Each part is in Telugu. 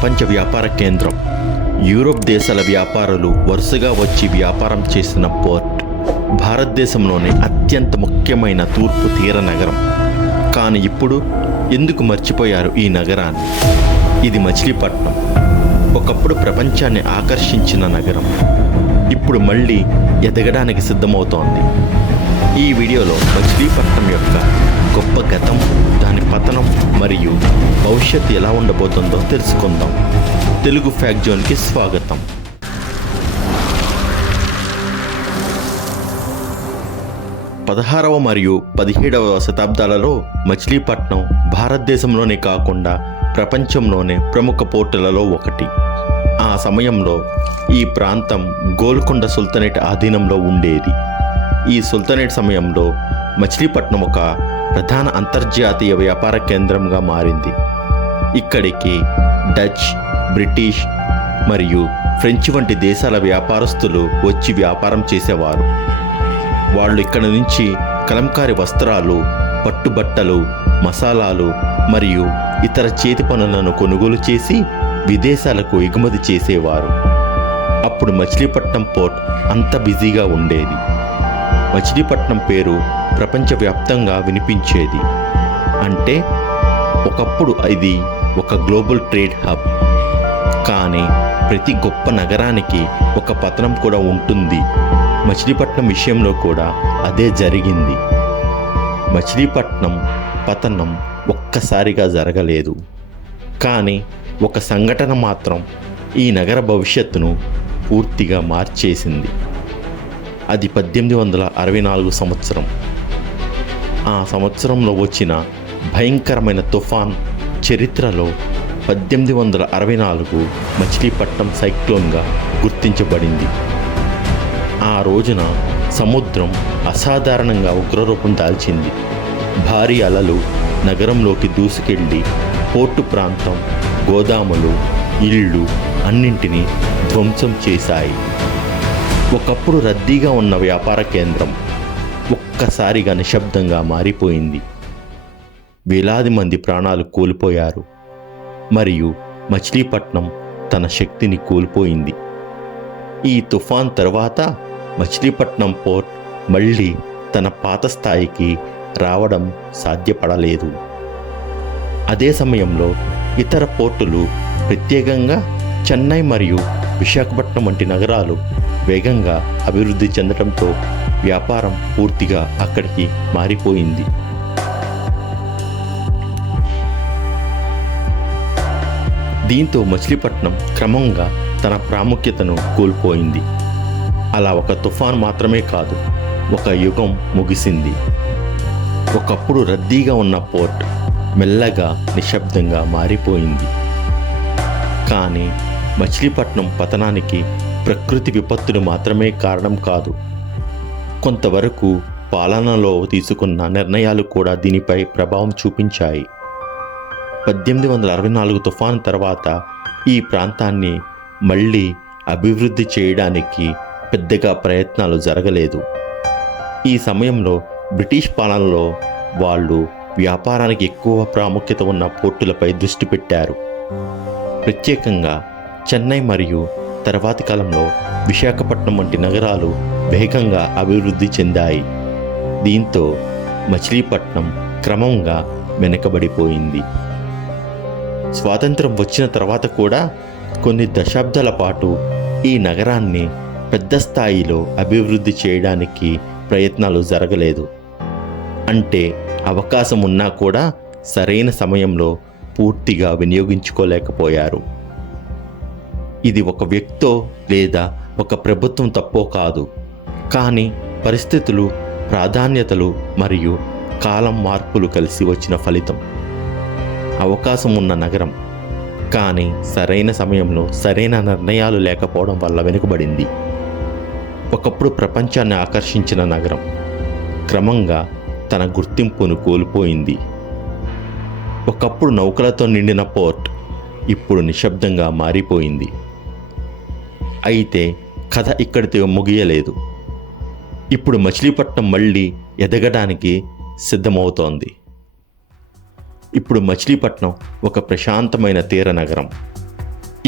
ప్రపంచ వ్యాపార కేంద్రం. యూరోప్ దేశాల వ్యాపారులు వరుసగా వచ్చి వ్యాపారం చేసిన పోర్ట్. భారతదేశంలోనే అత్యంత ముఖ్యమైన తూర్పు తీర నగరం. కానీ ఇప్పుడు ఎందుకు మర్చిపోయారు ఈ నగరాన్ని? ఇది మచిలీపట్నం. ఒకప్పుడు ప్రపంచాన్ని ఆకర్షించిన నగరం ఇప్పుడు మళ్ళీ ఎదగడానికి సిద్ధమవుతోంది. ఈ వీడియోలో మచిలీపట్నం యొక్క గొప్ప గతం, దాని పతనం మరియు భవిష్యత్తు ఎలా ఉండబోతుందో తెలుసుకుందాం. తెలుగు ఫ్యాక్ట్ జోన్కి స్వాగతం. పదహారవ మరియు 17వ శతాబ్దాలలో మచిలీపట్నం భారతదేశంలోనే కాకుండా ప్రపంచంలోనే ప్రముఖ పోర్టులలో ఒకటి. ఆ సమయంలో ఈ ప్రాంతం గోల్కొండ సుల్తానేట్ ఆధీనంలో ఉండేది. ఈ సుల్తానేట్ సమయంలో మచిలీపట్నం ఒక ప్రధాన అంతర్జాతీయ వ్యాపార కేంద్రంగా మారింది. ఇక్కడికి డచ్, బ్రిటిష్ మరియు ఫ్రెంచ్ వంటి దేశాల వ్యాపారస్తులు వచ్చి వ్యాపారం చేసేవారు. వాళ్ళు ఇక్కడ నుంచి కలంకారీ వస్త్రాలు, పట్టుబట్టలు, మసాలాలు మరియు ఇతర చేతి పనులను కొనుగోలు చేసి విదేశాలకు ఎగుమతి చేసేవారు. అప్పుడు మచిలీపట్నం పోర్ట్ అంత బిజీగా ఉండేది. మచిలీపట్నం పేరు ప్రపంచవ్యాప్తంగా వినిపించేది. అంటే ఒకప్పుడు ఇది ఒక గ్లోబల్ ట్రేడ్ హబ్. కానీ ప్రతి గొప్ప నగరానికి ఒక పతనం కూడా ఉంటుంది. మచిలీపట్నం విషయంలో కూడా అదే జరిగింది. మచిలీపట్నం పతనం ఒక్కసారిగా జరగలేదు. కానీ ఒక సంఘటన మాత్రం ఈ నగర భవిష్యత్తును పూర్తిగా మార్చేసింది. అది 1864 సంవత్సరం. ఆ సంవత్సరంలో వచ్చిన భయంకరమైన తుఫాన్ చరిత్రలో 1864 మచిలీపట్నం సైక్లోన్గా గుర్తించబడింది. ఆ రోజున సముద్రం అసాధారణంగా ఉగ్రరూపం దాల్చింది. భారీ అలలు నగరంలోకి దూసుకెళ్ళి పోర్టు ప్రాంతం, గోదాములు, ఇళ్ళు అన్నింటినీ ధ్వంసం చేశాయి. ఒకప్పుడు రద్దీగా ఉన్న వ్యాపార కేంద్రం ఒక్కసారిగా నిశ్శబ్దంగా మారిపోయింది. వేలాది మంది ప్రాణాలు కోల్పోయారు మరియు మచిలీపట్నం తన శక్తిని కోల్పోయింది. ఈ తుఫాన్ తర్వాత మచిలీపట్నం పోర్ట్ మళ్ళీ తన పాత స్థాయికి రావడం సాధ్యపడలేదు. అదే సమయంలో ఇతర పోర్టులు, ప్రత్యేకంగా చెన్నై మరియు విశాఖపట్నం వంటి నగరాలు వేగంగా అభివృద్ధి చెందడంతో వ్యాపారం పూర్తిగా అక్కడికి మారిపోయింది. దీంతో మచిలీపట్నం క్రమంగా తన ప్రాముఖ్యతను కోల్పోయింది. అలా ఒక తుఫాన్ మాత్రమే కాదు, ఒక యుగం ముగిసింది. ఒకప్పుడు రద్దీగా ఉన్న పోర్ట్ మెల్లగా నిశ్శబ్దంగా మారిపోయింది. కానీ మచిలీపట్నం పతనానికి ప్రకృతి విపత్తులు మాత్రమే కారణం కాదు. కొంతవరకు పాలనలో తీసుకున్న నిర్ణయాలు కూడా దీనిపై ప్రభావం చూపించాయి. 1864 తుఫాను తర్వాత ఈ ప్రాంతాన్ని మళ్ళీ అభివృద్ధి చేయడానికి పెద్దగా ప్రయత్నాలు జరగలేదు. ఈ సమయంలో బ్రిటిష్ పాలనలో వాళ్ళు వ్యాపారానికి ఎక్కువ ప్రాముఖ్యత ఉన్న పోర్టులపై దృష్టి పెట్టారు. ప్రత్యేకంగా చెన్నై మరియు తర్వాతి కాలంలో విశాఖపట్నం వంటి నగరాలు వేగంగా అభివృద్ధి చెందాయి. దీంతో మచిలీపట్నం క్రమంగా వెనుకబడిపోయింది. స్వాతంత్రం వచ్చిన తర్వాత కూడా కొన్ని దశాబ్దాల పాటు ఈ నగరాన్ని పెద్ద స్థాయిలో అభివృద్ధి చేయడానికి ప్రయత్నాలు జరగలేదు. అంటే అవకాశం ఉన్నా కూడా సరైన సమయంలో పూర్తిగా వినియోగించుకోలేకపోయారు. ఇది ఒక వ్యక్తో లేదా ఒక ప్రభుత్వం తప్పో కాదు, కానీ పరిస్థితులు, ప్రాధాన్యతలు మరియు కాలం మార్పులు కలిసి వచ్చిన ఫలితం. అవకాశం ఉన్న నగరం, కానీ సరైన సమయంలో సరైన నిర్ణయాలు లేకపోవడం వల్ల వెనుకబడింది. ఒకప్పుడు ప్రపంచాన్ని ఆకర్షించిన నగరం క్రమంగా తన గుర్తింపును కోల్పోయింది. ఒకప్పుడు నౌకలతో నిండిన పోర్ట్ ఇప్పుడు నిశ్శబ్దంగా మారిపోయింది. అయితే కథ ఇక్కడితో ముగియలేదు. ఇప్పుడు మచిలీపట్నం మళ్ళీ ఎదగడానికి సిద్ధమవుతోంది. ఇప్పుడు మచిలీపట్నం ఒక ప్రశాంతమైన తీర నగరం.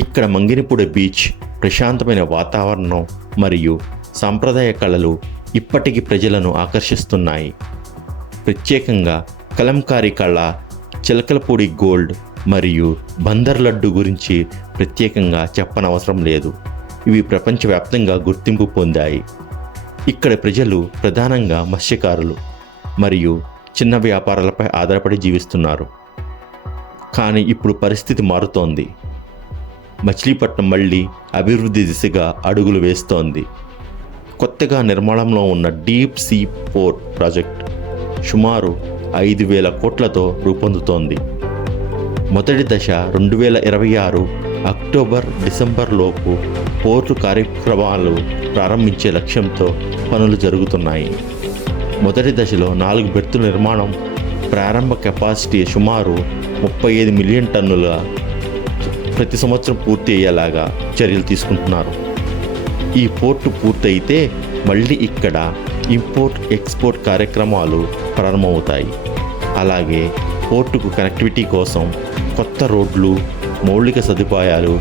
ఇక్కడ మంగినపూడి బీచ్, ప్రశాంతమైన వాతావరణం మరియు సాంప్రదాయ కళలు ఇప్పటికీ ప్రజలను ఆకర్షిస్తున్నాయి. ప్రత్యేకంగా కలంకారీ కళ, చిలకలపూడి గోల్డ్ మరియు బందర్ లడ్డు గురించి ప్రత్యేకంగా చెప్పనవసరం లేదు. ఇవి ప్రపంచవ్యాప్తంగా గుర్తింపు పొందాయి. ఇక్కడ ప్రజలు ప్రధానంగా మత్స్యకారులు మరియు చిన్న వ్యాపారాలపై ఆధారపడి జీవిస్తున్నారు. కానీ ఇప్పుడు పరిస్థితి మారుతోంది. మచిలీపట్నం మళ్ళీ అభివృద్ధి దిశగా అడుగులు వేస్తోంది. కొత్తగా నిర్మాణంలో ఉన్న డీప్ సీ పోర్ట్ ప్రాజెక్ట్ సుమారు 5,000 కోట్లతో రూపొందుతోంది. మొదటి దశ 2026 అక్టోబర్-డిసెంబర్ లోపు పోర్టు కార్యక్రమాలు ప్రారంభించే లక్ష్యంతో పనులు జరుగుతున్నాయి. మొదటి దశలో 4 బెర్తుల నిర్మాణం, ప్రారంభ కెపాసిటీ సుమారు 35 మిలియన్ టన్నుల ప్రతి సంవత్సరం పూర్తి అయ్యేలాగా చర్యలు తీసుకుంటున్నారు. ఈ పోర్టు పూర్తయితే మళ్ళీ ఇక్కడ ఇంపోర్ట్ ఎక్స్పోర్ట్ కార్యక్రమాలు ప్రారంభమవుతాయి. అలాగే పోర్టుకు కనెక్టివిటీ కోసం కొత్త రోడ్లు, మౌలిక సదుపాయాలు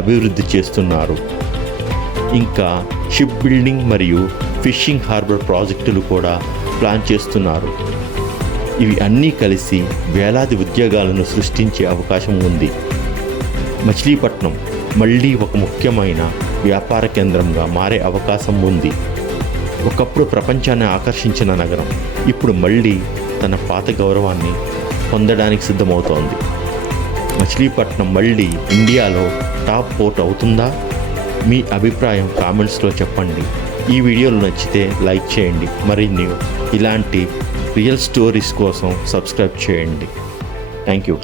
అభివృద్ధి చేస్తున్నారు. ఇంకా షిప్ బిల్డింగ్ మరియు ఫిషింగ్ హార్బర్ ప్రాజెక్టులు కూడా ప్లాన్ చేస్తున్నారు. ఇవి అన్నీ కలిసి వేలాది ఉద్యోగాలను సృష్టించే అవకాశం ఉంది. మచిలీపట్నం మళ్ళీ ఒక ముఖ్యమైన వ్యాపార కేంద్రంగా మారే అవకాశం ఉంది. ఒకప్పుడు ప్రపంచాన్ని ఆకర్షించిన నగరం ఇప్పుడు మళ్ళీ తన పాత గౌరవాన్ని పొందడానికి సిద్ధమవుతోంది. మచిలీపట్నం మళ్ళీ ఇండియాలో టాప్ పోర్ట్ అవుతుందా? మీ అభిప్రాయం కామెంట్స్లో చెప్పండి. ఈ వీడియోలు నచ్చితే లైక్ చేయండి. మరిన్ని ఇలాంటి రియల్ స్టోరీస్ కోసం సబ్స్క్రైబ్ చేయండి. Thank you.